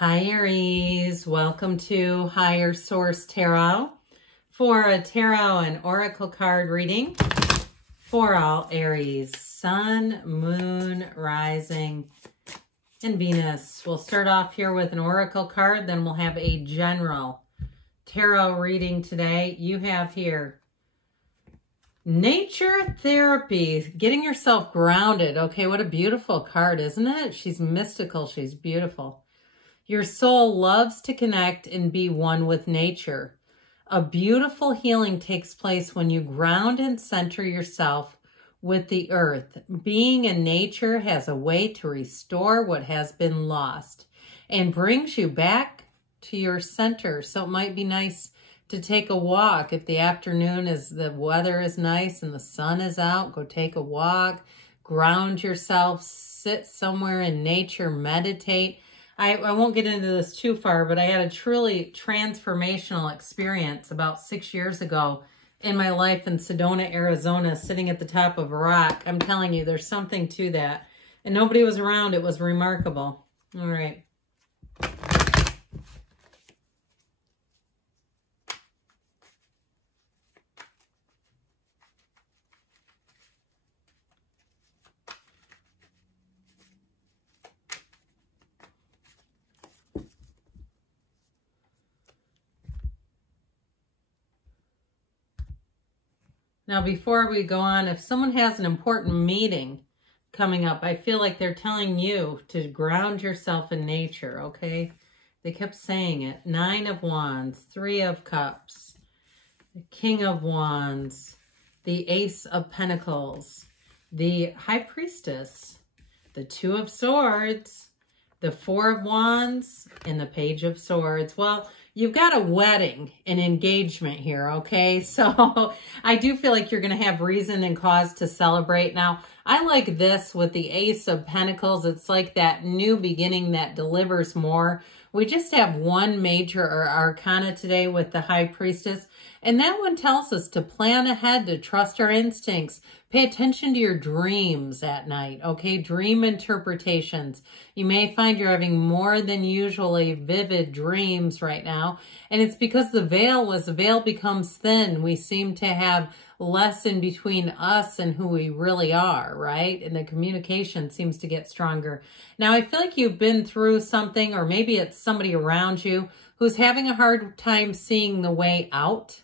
Hi Aries, welcome to Higher Source Tarot for a tarot and oracle card reading for all Aries, Sun, Moon, Rising, and Venus. We'll start off here with an oracle card, then we'll have a general tarot reading today. You have here nature therapy, getting yourself grounded. Okay, what a beautiful card, isn't it? She's mystical, she's beautiful. Your soul loves to connect and be one with nature. A beautiful healing takes place when you ground and center yourself with the earth. Being in nature has a way to restore what has been lost and brings you back to your center. So it might be nice to take a walk. If the afternoon the weather is nice and the sun is out, go take a walk, ground yourself, sit somewhere in nature, meditate. I won't get into this too far, but I had a truly transformational experience about 6 years ago in my life in Sedona, Arizona, sitting at the top of a rock. I'm telling you, there's something to that. And nobody was around. It was remarkable. All right. Now, before we go on, if someone has an important meeting coming up, I feel like they're telling you to ground yourself in nature, okay? They kept saying it. 9 of Wands, 3 of Cups, the King of Wands, the Ace of Pentacles, the High Priestess, the 2 of Swords, the 4 of Wands, and the Page of Swords. Well, you've got a wedding, an engagement here, okay? So I do feel like you're going to have reason and cause to celebrate. Now, I like this with the Ace of Pentacles. It's like that new beginning that delivers more. We just have one major arcana today with the High Priestess. And that one tells us to plan ahead, to trust our instincts. Pay attention to your dreams at night, okay? Dream interpretations. You may find you're having more than usually vivid dreams right now. And it's because the veil becomes thin. We seem to have less in between us and who we really are, right? And the communication seems to get stronger. Now, I feel like you've been through something, or maybe it's somebody around you who's having a hard time seeing the way out.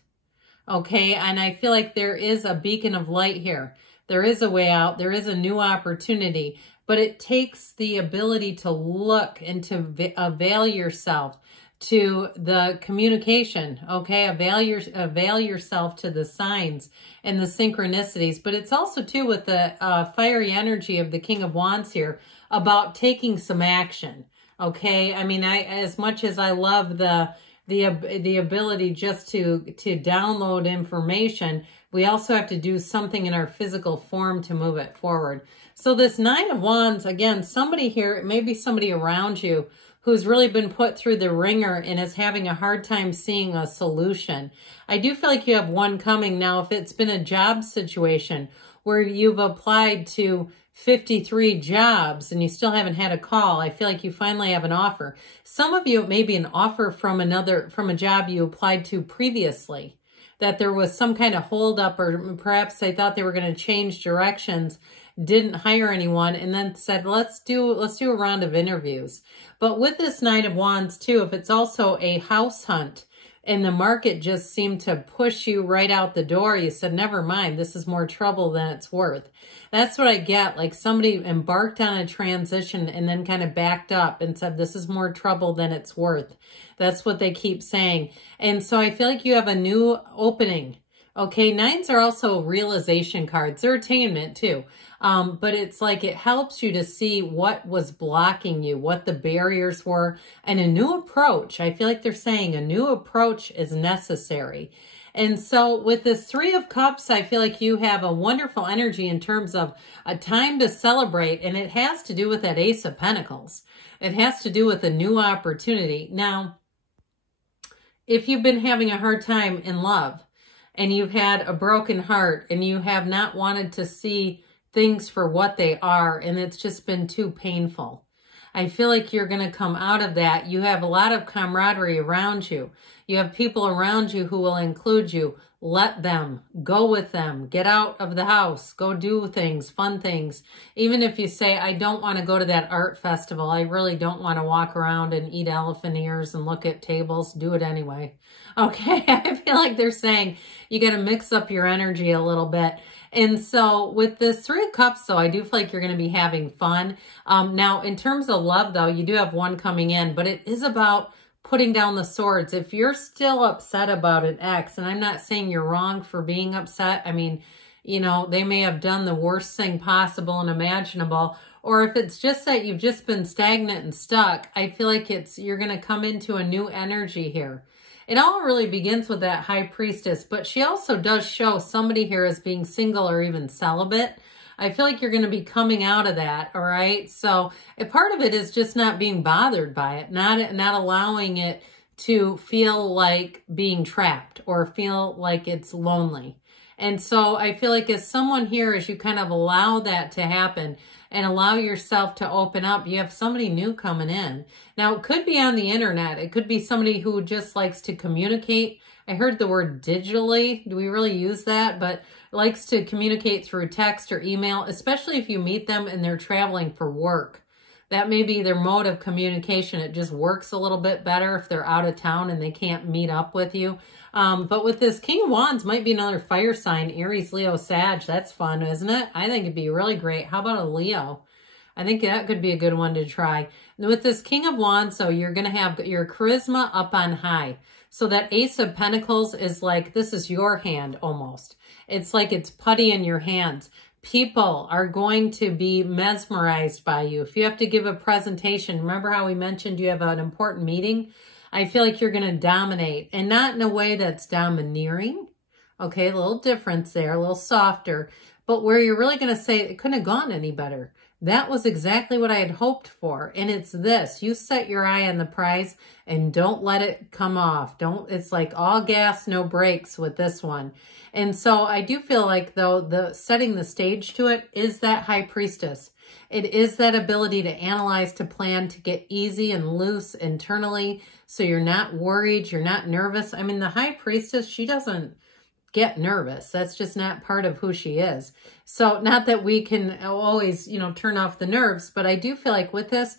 Okay, and I feel like there is a beacon of light here. There is a way out. There is a new opportunity, but it takes the ability to look and to avail yourself to the communication, okay? Avail yourself to the signs and the synchronicities, but it's also too with the fiery energy of the King of Wands here about taking some action, okay? I mean, as much as I love the ability just to download information, we also have to do something in our physical form to move it forward. So this 9 of Wands, again, somebody here, it may be somebody around you who's really been put through the ringer and is having a hard time seeing a solution. I do feel like you have one coming. Now, if it's been a job situation where you've applied to 53 jobs and you still haven't had a call, I feel like you finally have an offer. Some of you, it may be an offer from a job you applied to previously, that there was some kind of holdup, or perhaps they thought they were going to change directions, didn't hire anyone, and then said, let's do a round of interviews. But with this 9 of Wands too, if it's also a house hunt, and the market just seemed to push you right out the door, you said, never mind, this is more trouble than it's worth. That's what I get, like somebody embarked on a transition and then kind of backed up and said, this is more trouble than it's worth. That's what they keep saying. And so I feel like you have a new opening. Okay, 9s are also realization cards. They're attainment too. But it's like it helps you to see what was blocking you, what the barriers were, and a new approach. I feel like they're saying a new approach is necessary. And so with this 3 of Cups, I feel like you have a wonderful energy in terms of a time to celebrate, and it has to do with that Ace of Pentacles. It has to do with a new opportunity. Now, if you've been having a hard time in love, and you've had a broken heart, and you have not wanted to see things for what they are, and it's just been too painful, I feel like you're going to come out of that. You have a lot of camaraderie around you. You have people around you who will include you. Let them. Go with them. Get out of the house. Go do things, fun things. Even if you say, I don't want to go to that art festival. I really don't want to walk around and eat elephant ears and look at tables. Do it anyway. Okay, I feel like they're saying you got to mix up your energy a little bit. And so with this Three of Cups, though, I do feel like you're going to be having fun. Now, in terms of love, though, you do have one coming in, but it is about putting down the swords. If you're still upset about an ex, and I'm not saying you're wrong for being upset. I mean, you know, they may have done the worst thing possible and imaginable. Or if it's just that you've just been stagnant and stuck, I feel like you're going to come into a new energy here. It all really begins with that High Priestess, but she also does show somebody here as being single or even celibate. I feel like you're going to be coming out of that, all right? So a part of it is just not being bothered by it, not allowing it to feel like being trapped or feel like it's lonely. And so I feel like as someone here, as you kind of allow that to happen and allow yourself to open up, you have somebody new coming in. Now, it could be on the internet. It could be somebody who just likes to communicate. I heard the word digitally. Do we really use that? But likes to communicate through text or email, especially if you meet them and they're traveling for work. That may be their mode of communication. It just works a little bit better if they're out of town and they can't meet up with you. But with this King of Wands, might be another fire sign, Aries, Leo, Sag. That's fun, isn't it? I think it'd be really great. How about a Leo? I think that could be a good one to try. And with this King of Wands, so you're going to have your charisma up on high. So that Ace of Pentacles is like, this is your hand almost. It's like it's putty in your hands. People are going to be mesmerized by you. If you have to give a presentation, remember how we mentioned you have an important meeting? I feel like you're going to dominate, and not in a way that's domineering. Okay, a little difference there, a little softer, but where you're really going to say it couldn't have gone any better. That was exactly what I had hoped for. And it's this, you set your eye on the prize and don't let it come off. It's like all gas, no brakes with this one. And so I do feel like though the setting the stage to it is that High Priestess. It is that ability to analyze, to plan, to get easy and loose internally. So you're not worried, you're not nervous. I mean, the High Priestess, she doesn't get nervous. That's just not part of who she is. So not that we can always, you know, turn off the nerves, but I do feel like with this,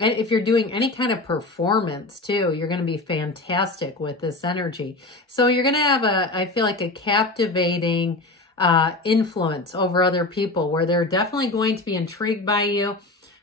and if you're doing any kind of performance too, you're going to be fantastic with this energy. So you're going to have I feel like a captivating influence over other people where they're definitely going to be intrigued by you.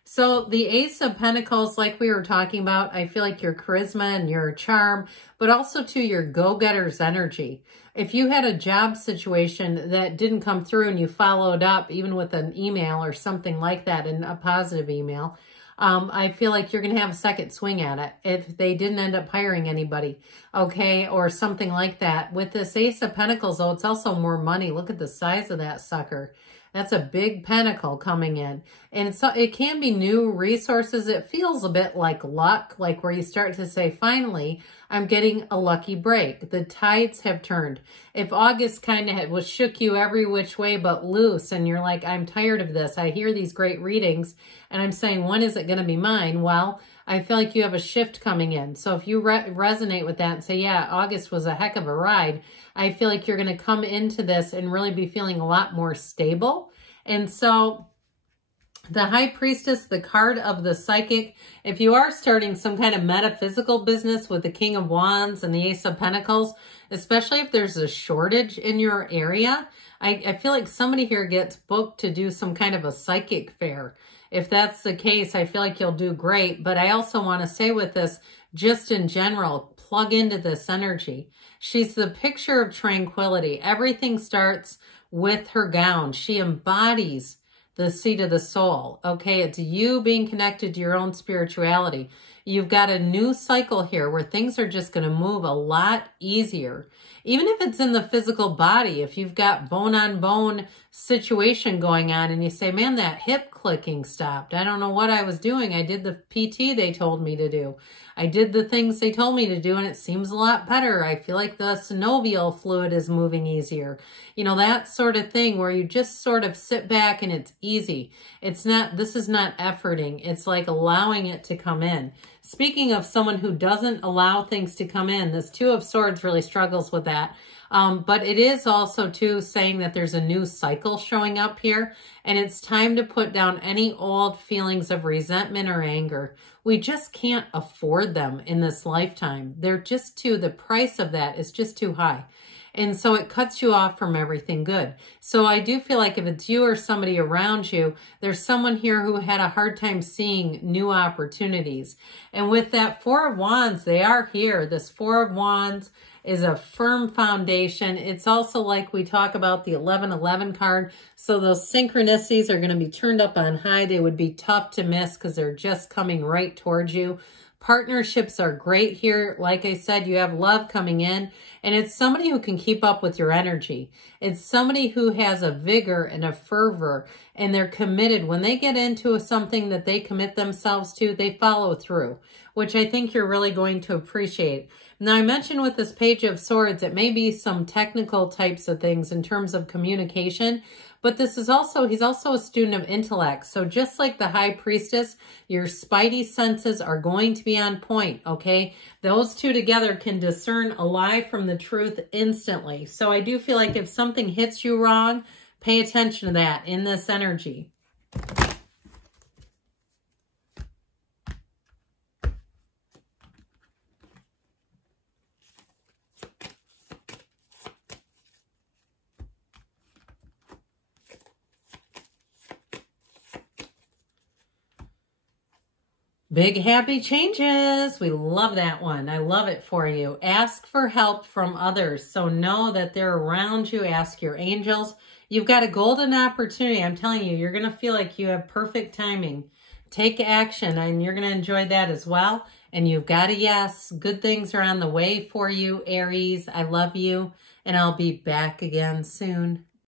So the Ace of Pentacles, like we were talking about, I feel like your charisma and your charm, but also to your go-getter's energy. If you had a job situation that didn't come through and you followed up even with an email or something like that, in a positive email, I feel like you're going to have a second swing at it if they didn't end up hiring anybody, okay, or something like that. With this Ace of Pentacles, though, it's also more money. Look at the size of that sucker. That's a big pentacle coming in. And so it can be new resources. It feels a bit like luck, like where you start to say, finally, I'm getting a lucky break. The tides have turned. If August kind of shook you every which way but loose, and you're like, I'm tired of this. I hear these great readings, and I'm saying, when is it going to be mine? Well, I feel like you have a shift coming in. So if you resonate with that and say, yeah, August was a heck of a ride, I feel like you're going to come into this and really be feeling a lot more stable. And so the High Priestess, the card of the psychic, if you are starting some kind of metaphysical business with the King of Wands and the Ace of Pentacles, especially if there's a shortage in your area, I feel like somebody here gets booked to do some kind of a psychic fair. If that's the case, I feel like you'll do great. But I also want to say with this, just in general, plug into this energy. She's the picture of tranquility. Everything starts with her gown. She embodies the seat of the soul. Okay, it's you being connected to your own spirituality. You've got a new cycle here where things are just going to move a lot easier. Even if it's in the physical body, if you've got bone-on-bone situation going on and you say, man, that hip clicking stopped. I don't know what I was doing. I did the PT they told me to do. I did the things they told me to do, and it seems a lot better. I feel like the synovial fluid is moving easier. You know, that sort of thing where you just sort of sit back and it's easy. It's not, this is not efforting. It's like allowing it to come in. Speaking of someone who doesn't allow things to come in, this Two of Swords really struggles with that. But it is also, too, saying that there's a new cycle showing up here, and it's time to put down any old feelings of resentment or anger. We just can't afford them in this lifetime. They're just the price of that is just too high. And so it cuts you off from everything good. So I do feel like if it's you or somebody around you, there's someone here who had a hard time seeing new opportunities. And with that Four of Wands, they are here. This Four of Wands is a firm foundation. It's also like we talk about the 1111 card. So those synchronicities are going to be turned up on high. They would be tough to miss because they're just coming right towards you. Partnerships are great here. Like I said, you have love coming in, and it's somebody who can keep up with your energy. It's somebody who has a vigor and a fervor, and they're committed. When they get into something that they commit themselves to, they follow through, which I think you're really going to appreciate. Now, I mentioned with this Page of Swords, it may be some technical types of things in terms of communication, but this is also, he's also a student of intellect. So just like the High Priestess, your spidey senses are going to be on point, okay? Those two together can discern a lie from the truth instantly. So I do feel like if something hits you wrong, pay attention to that in this energy. Big happy changes. We love that one. I love it for you. Ask for help from others. So know that they're around you. Ask your angels. You've got a golden opportunity. I'm telling you, you're going to feel like you have perfect timing. Take action, and you're going to enjoy that as well. And you've got a yes. Good things are on the way for you, Aries. I love you, and I'll be back again soon.